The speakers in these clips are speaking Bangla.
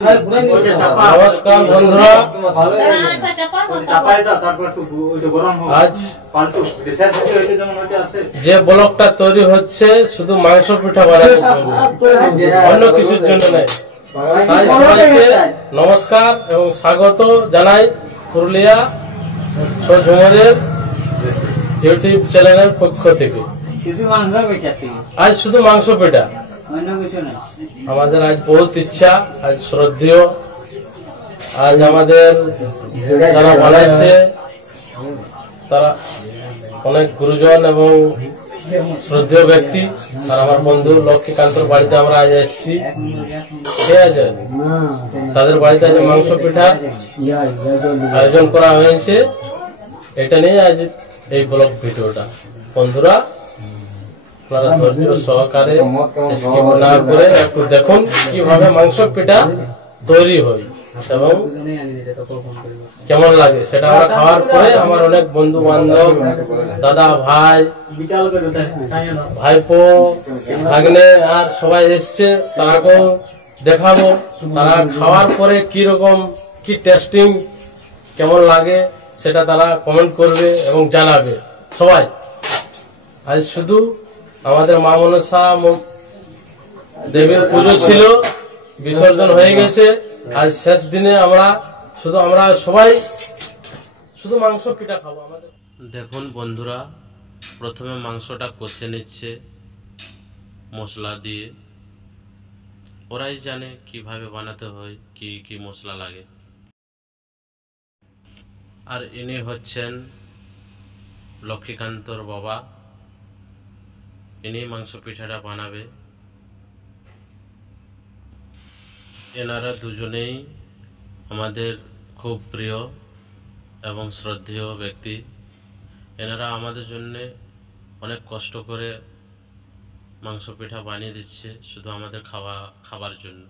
নমস্কার বন্ধুরা, আজ যে ব্লগটা তৈরি হচ্ছে শুধু মাংস পিঠা বানানোর জন্য, অন্য কিছুর জন্য নয়। তাই সবাইকে নমস্কার এবং স্বাগত জানাই পুরুলিয়া ঝুমুরের ইউটিউব চ্যানেলের পক্ষ থেকে। আজ শুধু মাংস পিঠা, আমাদের আজ বহুত ইচ্ছা, আজ শ্রদ্ধেয়, আজ আমাদের যারা বানাইছে তারা অনেক গুরুজন এবং শ্রদ্ধেয় ব্যক্তি। আর আমার বন্ধু লক্ষ্মীকান্তর বাড়িতে আমরা আজ এসেছি, ঠিক আছে। তাদের বাড়িতে আজ মাংস পিঠা আয়োজন করা হয়েছে, এটা নিয়ে আজ এই ব্লগ ভিডিওটা। বন্ধুরা, আপনারা ধৈর্য সহকারে স্কিপ না করে একটু দেখুন কিভাবে মাংস পিঠা তৈরি হয় এবং কেমন লাগে সেটা আমরা খাওয়ার পরে আমার অনেক বন্ধু বান্ধব, দাদা ভাই, ভাইপো, ভাগ্নে আর সবাই এসছে, তারাকেও দেখাবো। তারা খাওয়ার পরে কি রকম কি টেস্টিং কেমন লাগে সেটা তারা কমেন্ট করবে এবং জানাবে সবাই। আজ শুধু আমাদের মা মনসা দেবীর পুজো ছিল, বিসর্জন হয়ে গেছে। আজ শেষ দিনে আমরা সবাই শুধু মাংস পিঠা খাবো। আমাদের দেখুন বন্ধুরা, প্রথমে মাংসটা কষে নিচ্ছে মশলা দিয়ে। ওরাই জানে কিভাবে বানাতে হয়, কি কি মশলা লাগে। আর ইনি হচ্ছেন লক্ষ্মীকান্তর বাবা, ইনি মাংস পিঠাটা বানাবে। এনারা দুজনেই আমাদের খুব প্রিয় এবং শ্রদ্ধেয় ব্যক্তি। এনারা আমাদের জন্যে অনেক কষ্ট করে মাংস পিঠা বানিয়ে দিচ্ছে শুধু আমাদের খাবার জন্য।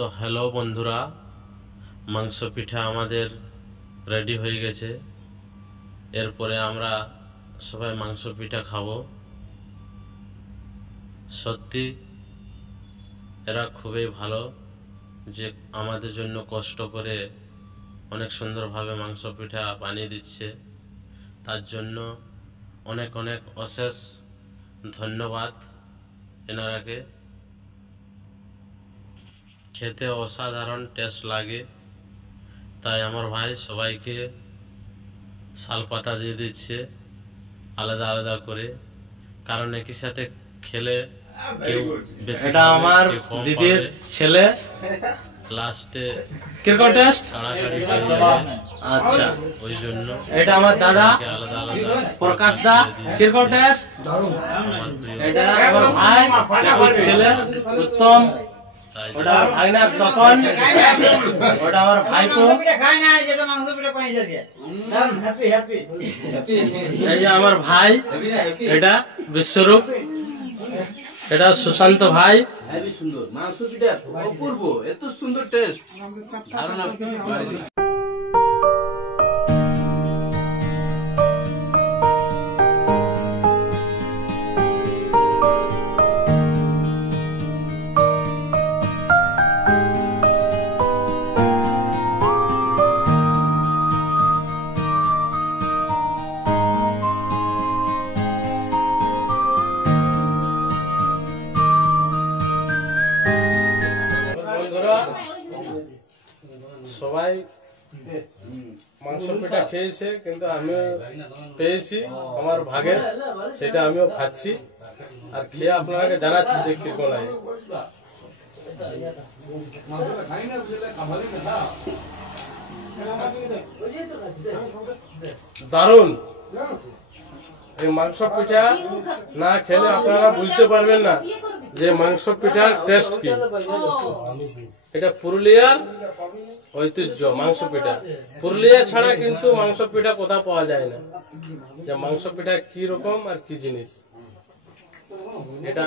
তো হ্যালো বন্ধুরা, মাংস পিঠা আমাদের রেডি হয়ে গেছে। এরপরে আমরা সবাই মাংস পিঠা খাবো। সত্যি এরা খুবই ভালো, যে আমাদের জন্য কষ্ট করে অনেক সুন্দরভাবে মাংস পিঠা বানিয়ে দিচ্ছে। তার জন্য অনেক অনেক অশেষ ধন্যবাদ এনারাকে। খেতে অসাধারণ টেস্ট লাগে, তাই আমার ভাই সবাইকে শালপাতা দিয়ে দিচ্ছে আলাদা আলাদা করে, কারণ একই সাথে খেলে কেউ বেশি এটা আমার দিদির ছেলে লাস্টে কিরকম টেস্ট। কাড়াকাড়ি হয়ে যাবে। আচ্ছা, ওই জন্য এটা আমার দাদা আলাদা আলাদা প্রকাশ দা, কিরকম টেস্ট। আমার প্রিয়, এটা আমার ভাই ছেলে উত্তম, তাই ওটা আমার ভাগনা তপন, ওটা আমার ভাইপো, এই যে আমার ভাই, এটা বিশ্বরূপ, এটা সুশান্ত ভাই। হেবি সুন্দর মাংস পিঠা, অপূর্ব, এত সুন্দর টেস্ট। বন্ধুরা, সবাই মাংস পিঠা খেয়েছে, কিন্তু আমিও পেয়েছি আমার ভাগে, সেটা আমিও খাচ্ছি আর খেয়ে আপনাকে জানাচ্ছি যে কিরকম লাগে। দারুণ। এই মাংস পিঠা না খেলে আপনারা বুঝতে পারবেন না যে মাংস পিঠার টেস্ট কি। এটা পুরুলিয়ার ঐতিহ্য মাংস পিঠা। পুরুলিয়া ছাড়া কিন্তু মাংস পিঠা কোথাও পাওয়া যায় না, যে মাংস পিঠা কি রকম আর কি জিনিস। এটা